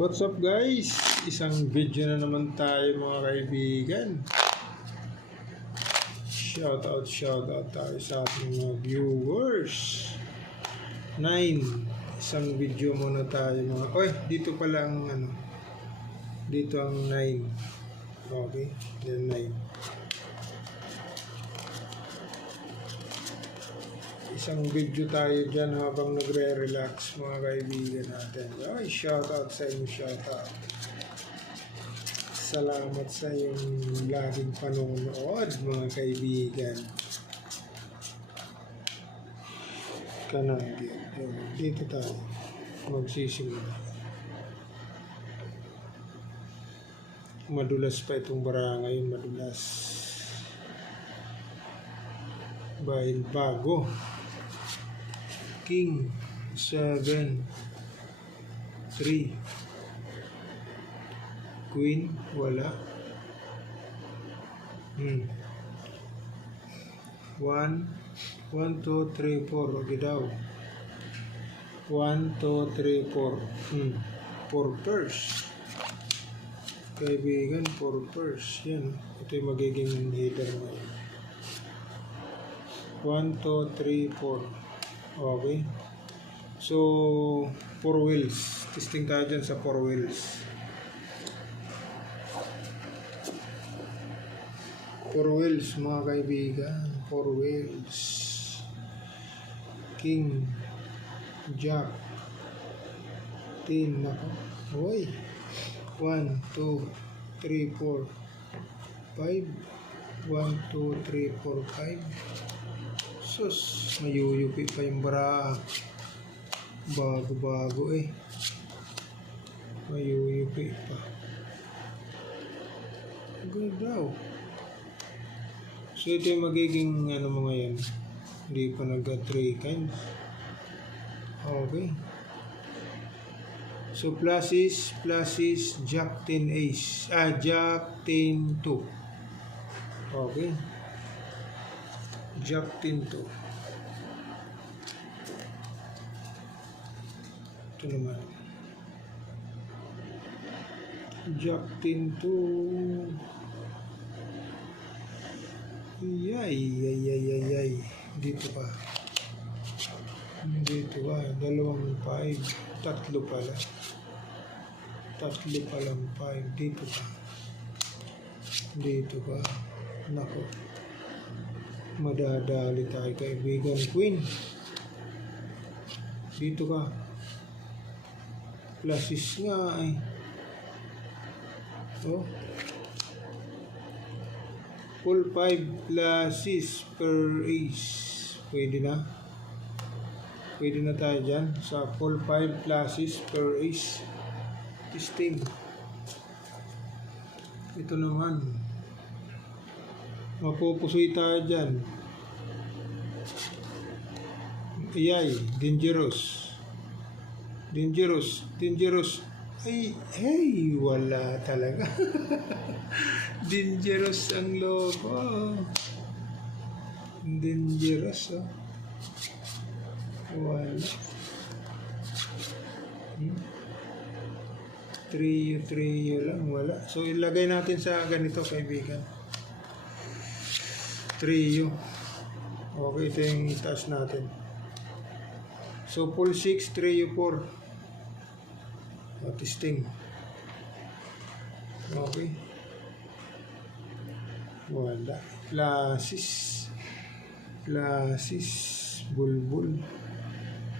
What's up guys? Isang video na naman tayo mga kaibigan. Shoutout tayo sa ating mga viewers. 9. Isang video muna tayo mga... Oy, dito pala ang ano. Dito ang 9. Okay, then 9. Isang video tayo dyan habang nagre-relax mga kaibigan natin. Ay, shoutout sa inyo, shoutout. Salamat sa inyong laging panonood mga kaibigan. Dito tayo magsisimula. Madulas pa itong bara ngayon, madulas. Bahil bago. King 7 3 Queen wala 1 2 3 4 okay daw 1 2 3 4 4 purse kaibigan, 4 purse yan, ito yung magiging header ngayon. 1 2 3 4 okay, so 4 wheels, testing tayo dyan sa 4 wheels. 4 wheels mga kaibigan, 4 wheels. King Jack 10 nako, oy 1 2 3 4 5 1 2 3 4 5 sus, mayuyupi pa yung bra. Bago eh. Mayuyupi pa. Good daw. So ito yung magiging ano mo ngayon. Hindi pa nag-3 kinds. Okay. So plus is Jack 10 ace. Jack 10 2. Okay. Jack 10 2. Ito naman. Jack 10 2. Yay. Dito pa. Dito pa. 2 5. Tatlo pala. Tatlo palang 5. Dito pa. Dito pa. Nako. Madadali tayo kaibigan. Queen dito ka, pluses nga eh. Oh, full 5 pluses per ace, pwede na tayo dyan sa full 5 pluses per ace testing. Ito naman mapupusoy tayo dyan. Ayay, dangerous. Ay, hey, wala talaga. Dangerous ang logo. Dangerous, oh. Wala. Trio lang, wala. So, ilagay natin sa ganito, kaibigan. Trio. Okay, ito yung itaas natin. So, full 6, trio 4. Testing. Okay. Wala. Plasis. Bulbul.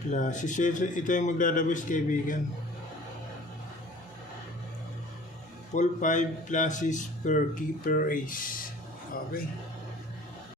Plasis. Ito yung magdadabis, kaibigan. Full 5 plasis per ace. Okay.